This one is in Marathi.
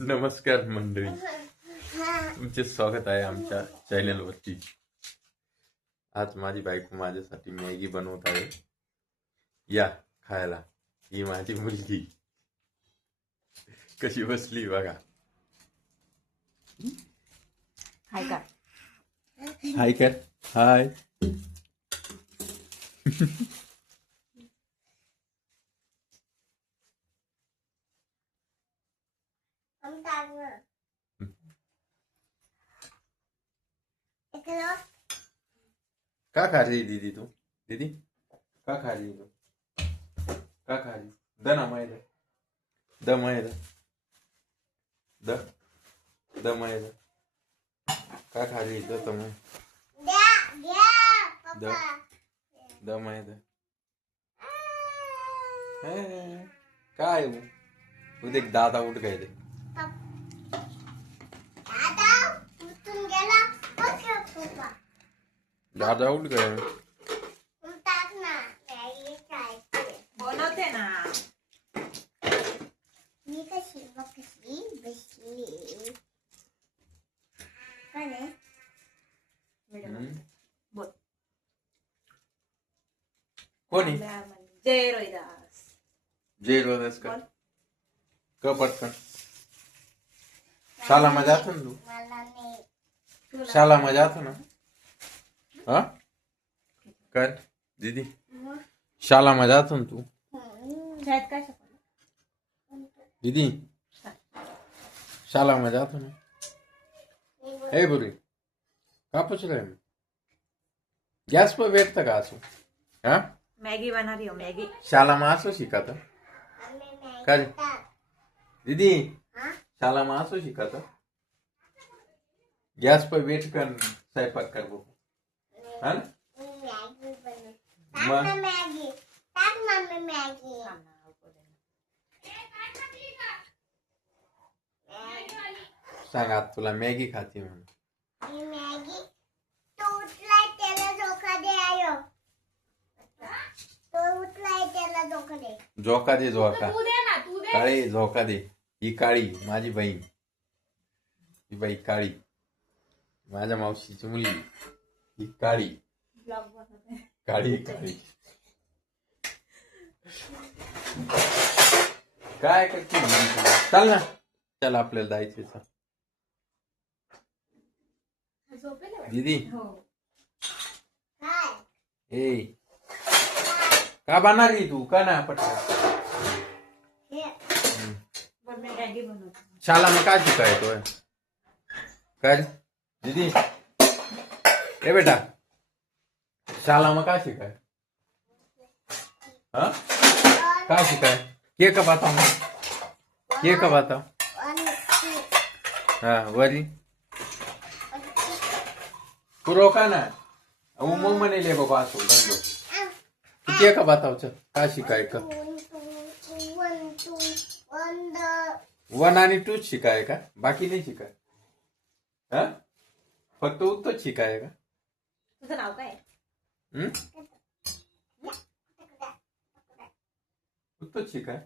नमस्कार मंडळी, तुमचे स्वागत आहे आमच्या चॅनलवरती। आज माझी बायको माझ्यासाठी मॅगी बनवत आहे, या खायला। ही माझी मुलगी कशी बसली बघा। हाय कर, हाय कर, हाय। का खा रही दीदी तू? दीदी का खा रही तू? का खा रही? दना मायदा, द मायदा, द मायदा। का खा रही द तुम्हें? द मायदा। काय वो देख दादा उठ गए थे। दादा उठ गए। बनवते ना। मी कशी बसली काय बोल। कोणी? जय रोहिदास। जय रोहिदास का? का पटकन शाला में जातो ना तू? मला नाही शाला में जातो ना? हाँ कर दीदी, शाला में जातो ना तू? शाळेत काय शिकवलं? दीदी शाला में जातो ना? ए बुरी का पूछ रहे हैं? गैस पर बैठता का असो? हाँ मॅगी बना रही हो, मॅगी। शाला में असो शिकाता कर दीदी, शाला में असो शिकाता गैस पर बैठ कर स्वयंपाक कर वो, है ना? मॅगी बनव। मग? टाक मॅगी, टाक मम्मी मॅगी। सांग आज तुला मॅगी खाती म्हणून। ही मॅगी तो उठलाय त्याला धोका दे आयो। तो उठलाय त्याला धोका दे। झोका दे, झोका तू दे ना, तू दे। काळी झोका दे। ही काळी माझी बहीण, ही बाई काळी माझ्या मावशीची मुलगी, ही काळी ब्लॉग बनवते। काळी काळी काय करते चल ना, चल आपल्याला जायचंय चल। झोपेल आहे दीदी हो। काय ए का बनणार री तू? का ना पटकन हे पण मी मॅगी बनवते। शाला में का शिकाय तो कर दीदी? ए बेटा शाला में का शिकाय? हाँ का शिकाय? के का बताओ, के का बताओ? हाँ वरी तू रोका ना, वो मम्मा ने ले बाबा सो बंदो के का बताओ चल का शिकाय का? वन आणि टू शिकाय का? बाकी नाही शिकाय? हाँ फक्त उत्तर शिकाय का? तुझं नाव काय? उत्तर शिकाय?